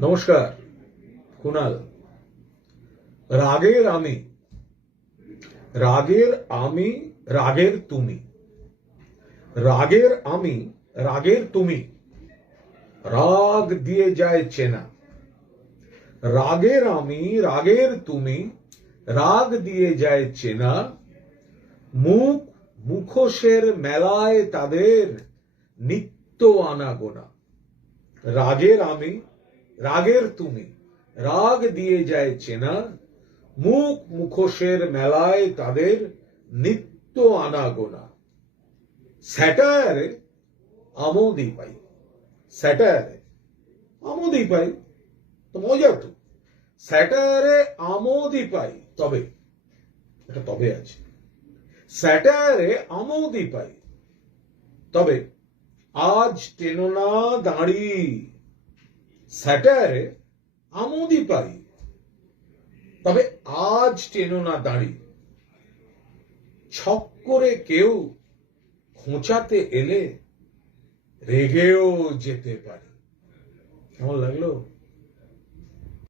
নমস্কার কুনাল রাগের আমি রাগের আমি, রাগের তুমি। রাগের আমি, রাগের তুমি। রাগ দিয়ে যায় চেনা। রাগের আমি, রাগের তুমি, রাগ দিয়ে যায় চেনা। মুখ মুখোশের মেলায় তাদের নিত্য আনাগোনা। রাগের আমি রাগের তুমি, রাগ দিয়ে যায় চেনা, মুখ মুখোশের মেলায় তাদের নিত্য আনাগোনা। স্যাটায়ারে আমোদই পাই স্যাটায়ারে আমোদই পাই, তো মজা তো। স্যাটায়ারে আমোদই পাই, তবে, এটা তবে আছে। স্যাটায়ারে আমোদই পাই, তবে, আজ টেনো না দাঁড়ি স্যাটায়ারে আমোদই পাই। তবে আজ টেনো না দাঁড়িয়ে ছক করে কেউ খোঁচাতে এলে রেগেও যেতে পারে। কেমন লাগল?